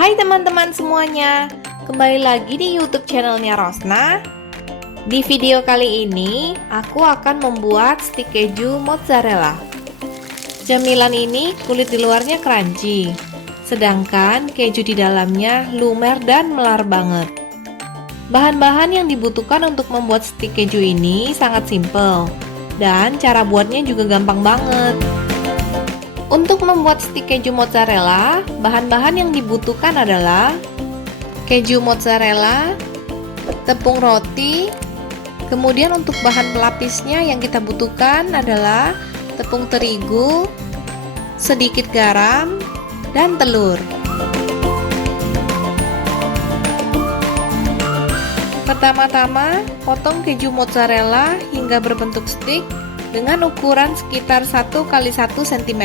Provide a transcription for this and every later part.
Hai teman-teman semuanya, kembali lagi di YouTube channelnya Rosna. Di video kali ini, aku akan membuat stik keju mozzarella. Camilan ini kulit di luarnya crunchy, sedangkan keju di dalamnya lumer dan melar banget. Bahan-bahan yang dibutuhkan untuk membuat stik keju ini sangat simple, dan cara buatnya juga gampang banget. Untuk membuat stik keju mozzarella, bahan-bahan yang dibutuhkan adalah keju mozzarella, tepung roti, kemudian untuk bahan pelapisnya yang kita butuhkan adalah tepung terigu, sedikit garam, dan telur. Pertama-tama, potong keju mozzarella hingga berbentuk stik dengan ukuran sekitar 1 x 1 cm.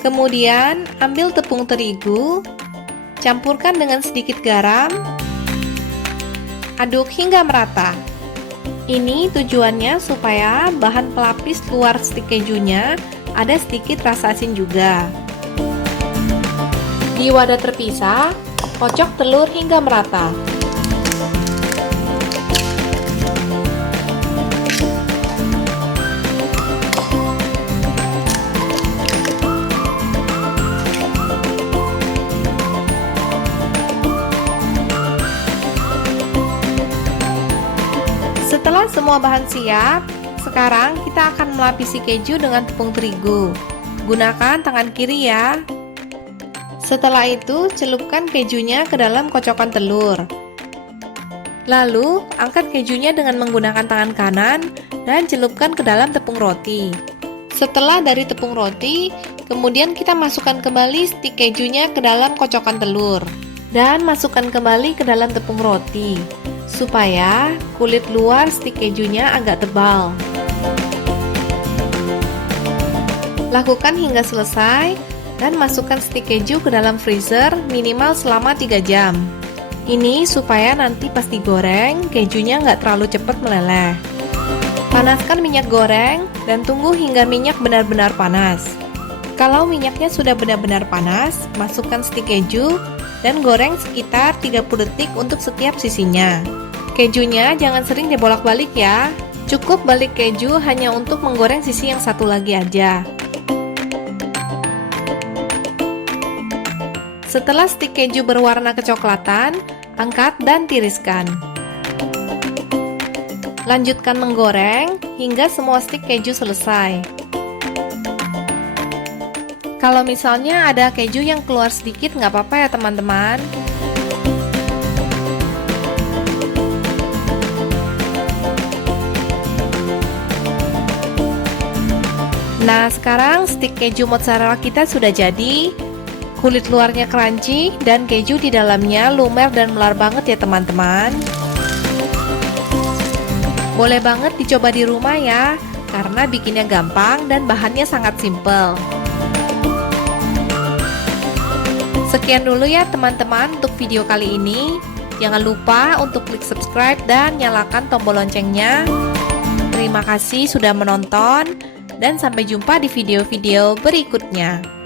Kemudian, ambil tepung terigu, campurkan dengan sedikit garam, aduk hingga merata. Ini tujuannya supaya bahan pelapis luar stik kejunya ada sedikit rasa asin juga. Di wadah terpisah, kocok telur hingga merata. Setelah semua bahan siap, sekarang kita akan melapisi keju dengan tepung terigu. Gunakan tangan kiri ya. Setelah itu, celupkan kejunya ke dalam kocokan telur. Lalu, angkat kejunya dengan menggunakan tangan kanan dan celupkan ke dalam tepung roti. Setelah dari tepung roti, kemudian kita masukkan kembali stik kejunya ke dalam kocokan telur. Dan masukkan kembali ke dalam tepung roti, supaya kulit luar stik kejunya agak tebal. Lakukan hingga selesai dan masukkan stik keju ke dalam freezer minimal selama 3 jam. Ini supaya nanti pas digoreng kejunya nggak terlalu cepat meleleh. Panaskan minyak goreng dan tunggu hingga minyak benar-benar panas. Kalau minyaknya sudah benar-benar panas, masukkan stik keju dan goreng sekitar 30 detik untuk setiap sisinya. Kejunya jangan sering dibolak-balik ya. Cukup balik keju hanya untuk menggoreng sisi yang satu lagi aja. Setelah stik keju berwarna kecoklatan, angkat dan tiriskan. Lanjutkan menggoreng hingga semua stik keju selesai. Kalau misalnya ada keju yang keluar sedikit nggak apa-apa ya teman-teman. Nah, sekarang stik keju mozzarella kita sudah jadi. Kulit luarnya crunchy dan keju di dalamnya lumer dan melar banget ya teman-teman. Boleh banget dicoba di rumah ya, karena bikinnya gampang dan bahannya sangat simple. Sekian dulu ya teman-teman untuk video kali ini. Jangan lupa untuk klik subscribe dan nyalakan tombol loncengnya. Terima kasih sudah menonton. Dan sampai jumpa di video-video berikutnya.